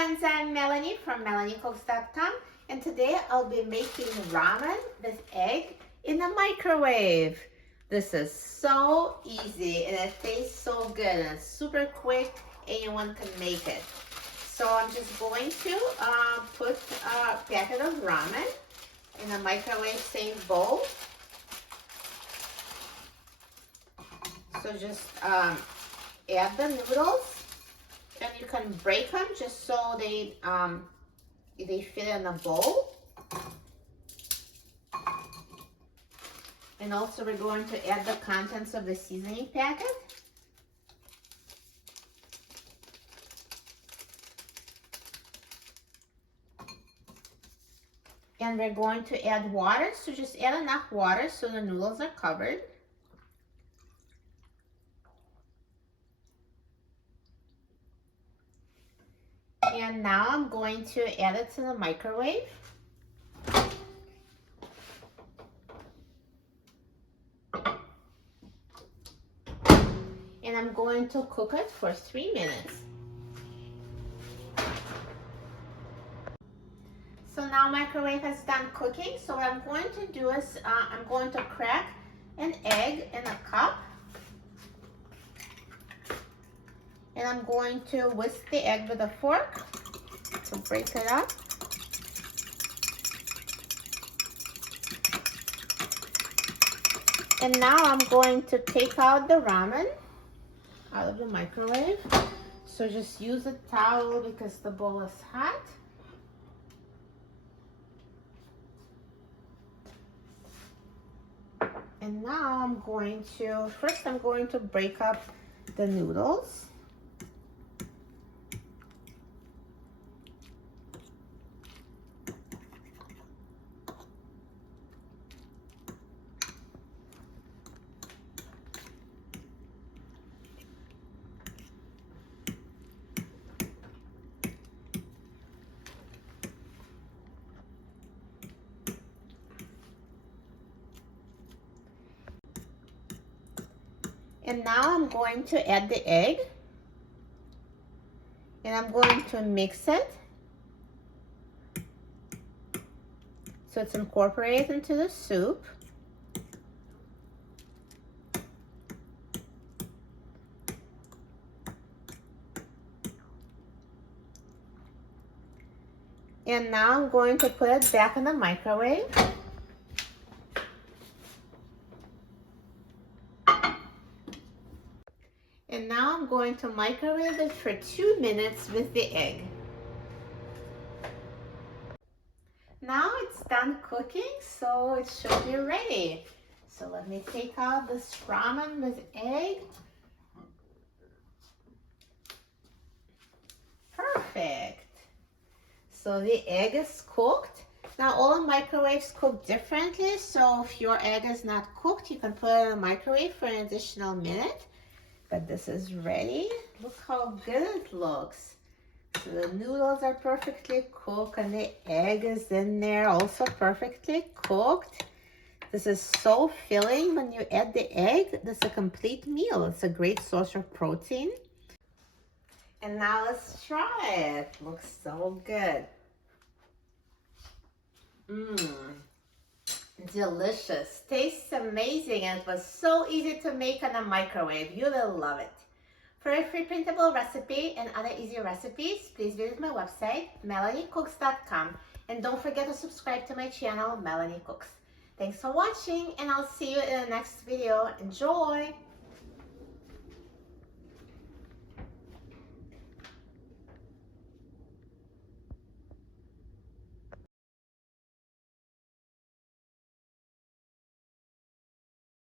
friends, I'm Melanie from melaniecooks.com, and today I'll be making ramen with egg in the microwave. This is so easy and it tastes so good and it's super quick. Anyone can make it. So I'm just going to put a packet of ramen in a microwave safe bowl. So just add the noodles. And you can break them just so they fit in a bowl. And also we're going to add the contents of the seasoning packet. And we're going to add water, so just add enough water so the noodles are covered. And now I'm going to add it to the microwave. And I'm going to cook it for 3 minutes. So now microwave is done cooking. So what I'm going to do is I'm going to crack an egg in a cup. And I'm going to whisk the egg with a fork to break it up. And now I'm going to take out the ramen out of the microwave. So just use a towel because the bowl is hot. And now I'm going to break up the noodles. And now I'm going to add the egg. And I'm going to mix it so it's incorporated into the soup. And now I'm going to put it back in the microwave. And now I'm going to microwave it for 2 minutes with the egg. Now it's done cooking, so it should be ready. So let me take out this ramen with egg. Perfect. So the egg is cooked. Now all the microwaves cook differently, so if your egg is not cooked, you can put it in the microwave for an additional minute. But this is ready. Look how good it looks. So the noodles are perfectly cooked and the egg is in there also perfectly cooked. This is so filling when you add the egg. This is a complete meal. It's a great source of protein. And now let's try it. Looks so good. Delicious. Tastes amazing, and it was so easy to make in a microwave. You will love it. For a free printable recipe and other easy recipes, please visit my website, melaniecooks.com. And don't forget to subscribe to my channel, Melanie Cooks. Thanks for watching, and I'll see you in the next video. Enjoy!